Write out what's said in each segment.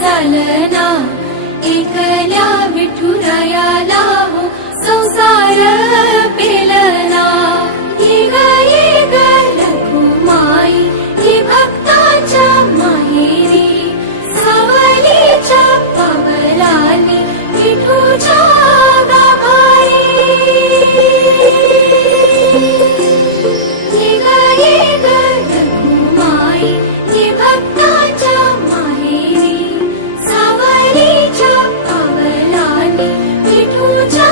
चालना एकल्या विठुरायाला हो संसार पेलना ये ग रखुमाई ही भक्ताच्या माहेरी सावलीच्या पावलांनी विठूच्या गाभारी ये ग रखुमाई ही भक्ताच्या माहेरी सावलीच्या पावलांनी विठूच्या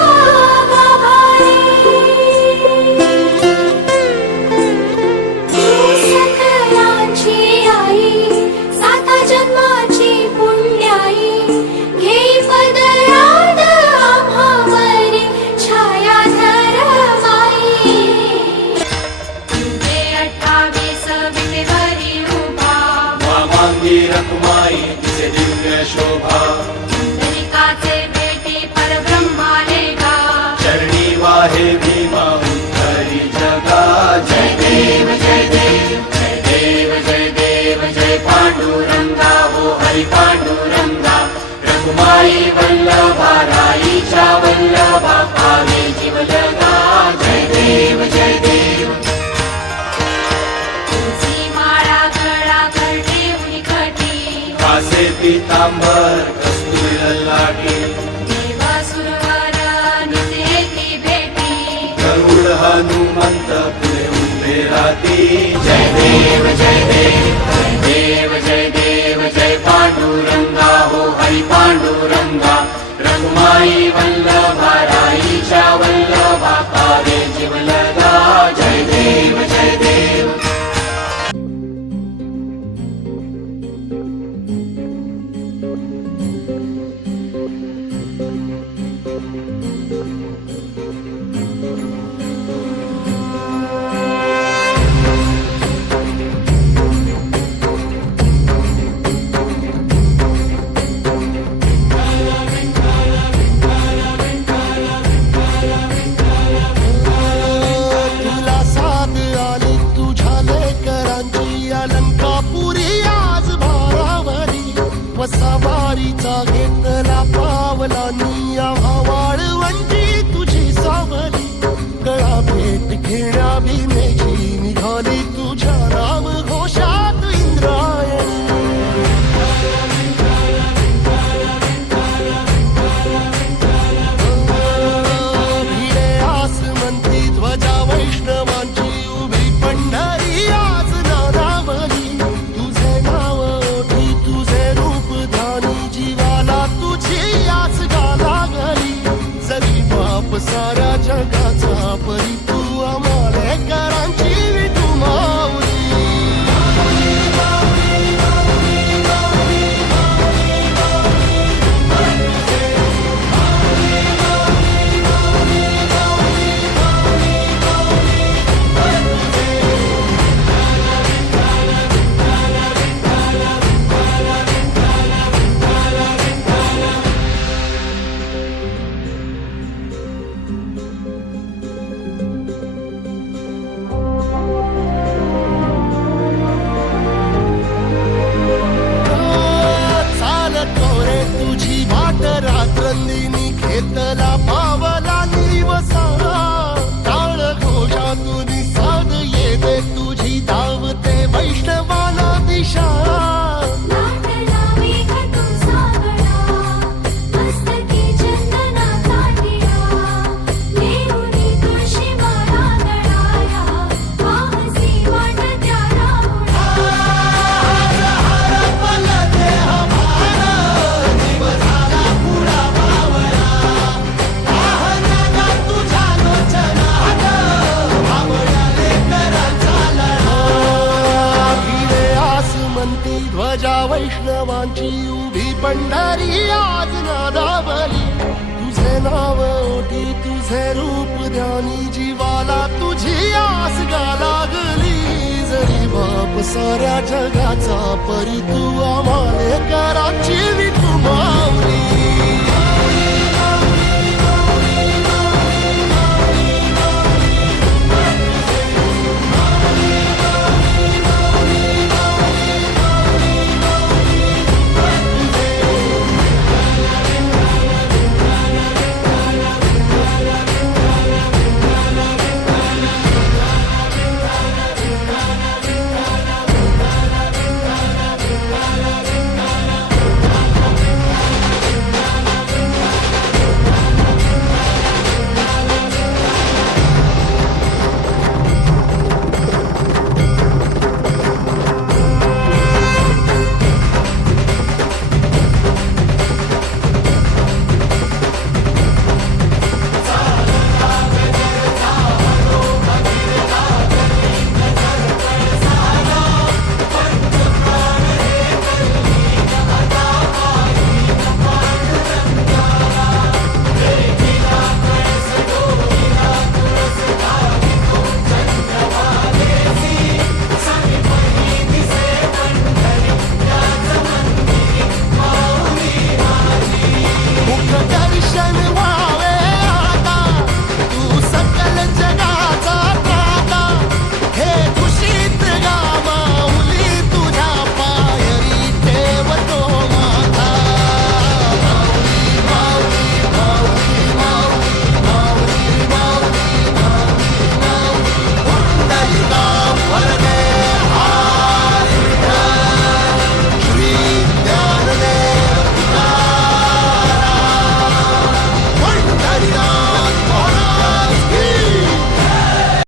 रखुमाई तिचे दिव्य शोभा दरिकाचे बेटी परब्रह्माने गा चरणी वाहे भीमा उद्धरी जगा जय देव जय देव जय देव जय देव जय पांडुरंगा हो हरी पांडुरंगा रखुमाई वल्लभा राईच्या वल्लभा पावे जीव लगा जय देव जय देव कासे पीतांबर कस्तुरी ललाटी देवासुरवर नित्य ती भेटी गरुड हनुमंत पुढे उभे राहती जय देव जय देव जय देव जय देव जय पांडुरंगा हो हरी पांडुरंगा रखुमाई वल्लभा राईच्या वल्लभा पावे जीव लगा जय देव जय देव सवारीचा घेतला पावला निया वाळवंटी तुझी सावली गळा भेट घेण्या भीमेची निघाली तुझ्या राम घोषात इंद्रायणी भिडे आसमंती ध्वजा वैष्णवांची उभी पंढरी आज नादावली तुझे नाव ओठी तुझे रूप जीवाला तुझी आस गाला गली जरी बाप साऱ्या जगाचा परी तू आमालेकरांची विठू माऊली रात्रंदिनी घेतला पावला निवसा टाळ घोषातून साध येते तुझी धावते वैष्णवाला दिशा ध्वजा वैष्णवांची उभी पंढरी आज नादावली तुझे नाव ओठी तुझे रूप ध्यानी जीवाला तुझी आस गा लागली जरी बाप साऱ्या जगाचा परी तू आमालेकरांची विठू माऊली